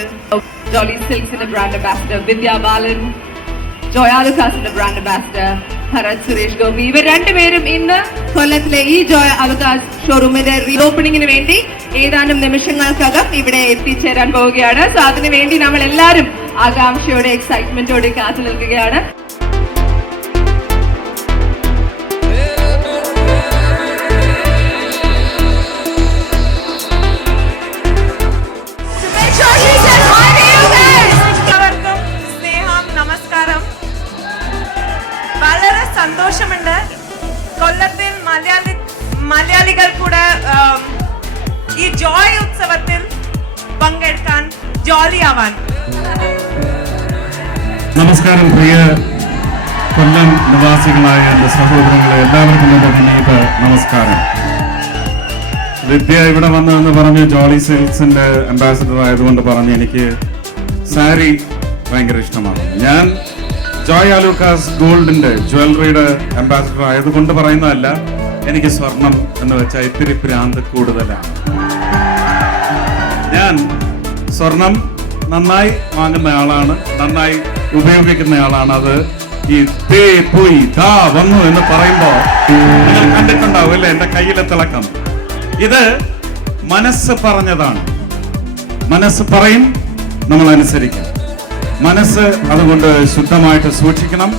Jolly Silks brand ambassador Vidya Balan, Joya Lucas brand ambassador Bharat Suresh Gopi. ഇവർ രണ്ടുപേരും ഇന്ന് കൊല്ലത്തിലെ ഈ ജോയ അലുക്കാസ് ഷോറൂമിന്റെ റീഓപ്പണിംഗിന് വേണ്ടി ഏതാനും നിമിഷങ്ങൾക്കകം ഇവിടെ എത്തിച്ചേരാൻ പോവുകയാണ്. സോ അതിനു വേണ്ടി നമ്മൾ എല്ലാവരും ആകാംക്ഷയോടെ എക്സൈറ്റ്മെന്റോടെ കാത്തു നിൽക്കുകയാണ്. വളരെ സന്തോഷമുണ്ട്. കൊല്ലത്തിൽ മലയാളികൾ കൂടെ ഈ ജോയ് ഉത്സവത്തിൽ പങ്കെടുക്കാൻ ജോലിയാവാൻ. നമസ്കാരം പ്രിയ കൊല്ലം നിവാസികളായ എൻ്റെ സഹോദരങ്ങളെ, എല്ലാവർക്കും എൻ്റെ വിനീത നമസ്കാരം. വിദ്യ ഇവിടെ വന്നതെന്ന് പറഞ്ഞ് ജോളി സിൽക്സിന്റെ അംബാസിഡർ ആയതുകൊണ്ട് പറഞ്ഞ് എനിക്ക് സാരി ഭയങ്കര ഇഷ്ടമാണ്. ഞാൻ ജോയ് ആലുക്കാസ് ഗോൾഡിന്റെ ജ്വല്ലറിയുടെ അംബാസിഡർ ആയതുകൊണ്ട് പറയുന്നതല്ല, എനിക്ക് സ്വർണം എന്ന് വെച്ചാൽ ഇത്തിരി ഭ്രാന്ത് കൂടുതലാണ്. ഞാൻ സ്വർണം നന്നായി വാങ്ങുന്ന ആളാണ്, നന്നായി ഉപയോഗിക്കുന്ന ആളാണ്. അത് ഈ തേ പോയി ദാ വന്നു എന്ന് പറയുമ്പോൾ നിങ്ങൾ കണ്ടിട്ടുണ്ടാവും അല്ലേ എന്റെ കയ്യിലെ തിളക്കം. ഇത് മനസ്സ് പറഞ്ഞതാണ്. മനസ്സ് പറയും, നമ്മൾ അനുസരിക്കും. മനസ്സ് അതുകൊണ്ട് ശുദ്ധമായിട്ട് സൂക്ഷിക്കണം.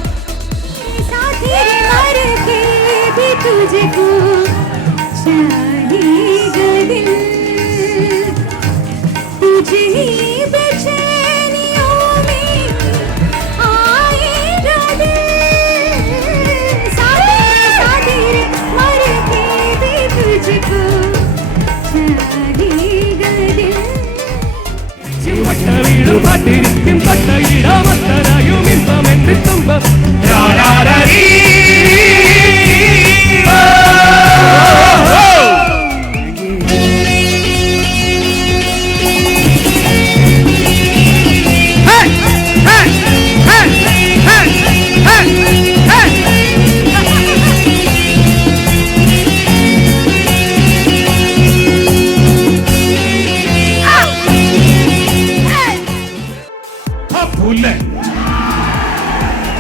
പട്ടിരിക്കും പട്ടയിടാമത്തരായും ഇമ്പമെന്ന് തുമ്പം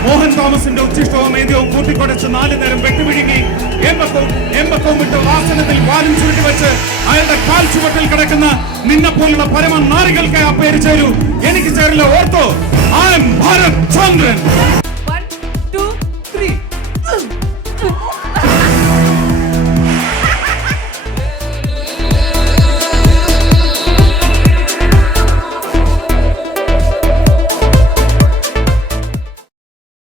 മോഹൻ തോമസിന്റെ ഉച്ചിഷ്ടവും ഏതിയവും കൂട്ടിക്കൊടച്ച് 4 നേരം വെട്ടുപിഴുങ്ങി എമ്പക്കവും വിട്ട് വാസനത്തിൽ വാലും ചുരുട്ടി വെച്ച് അയാളുടെ കാൽ ചുവട്ടിൽ കിടക്കുന്ന നിന്നെ പോലുള്ള പരമ നാരികൾക്ക് ആ പേര് ചേരൂ. എനിക്ക് ചേരില്ല. ഓർത്തോ, ഐ എം ഭാരത് ചന്ദ്രൻ.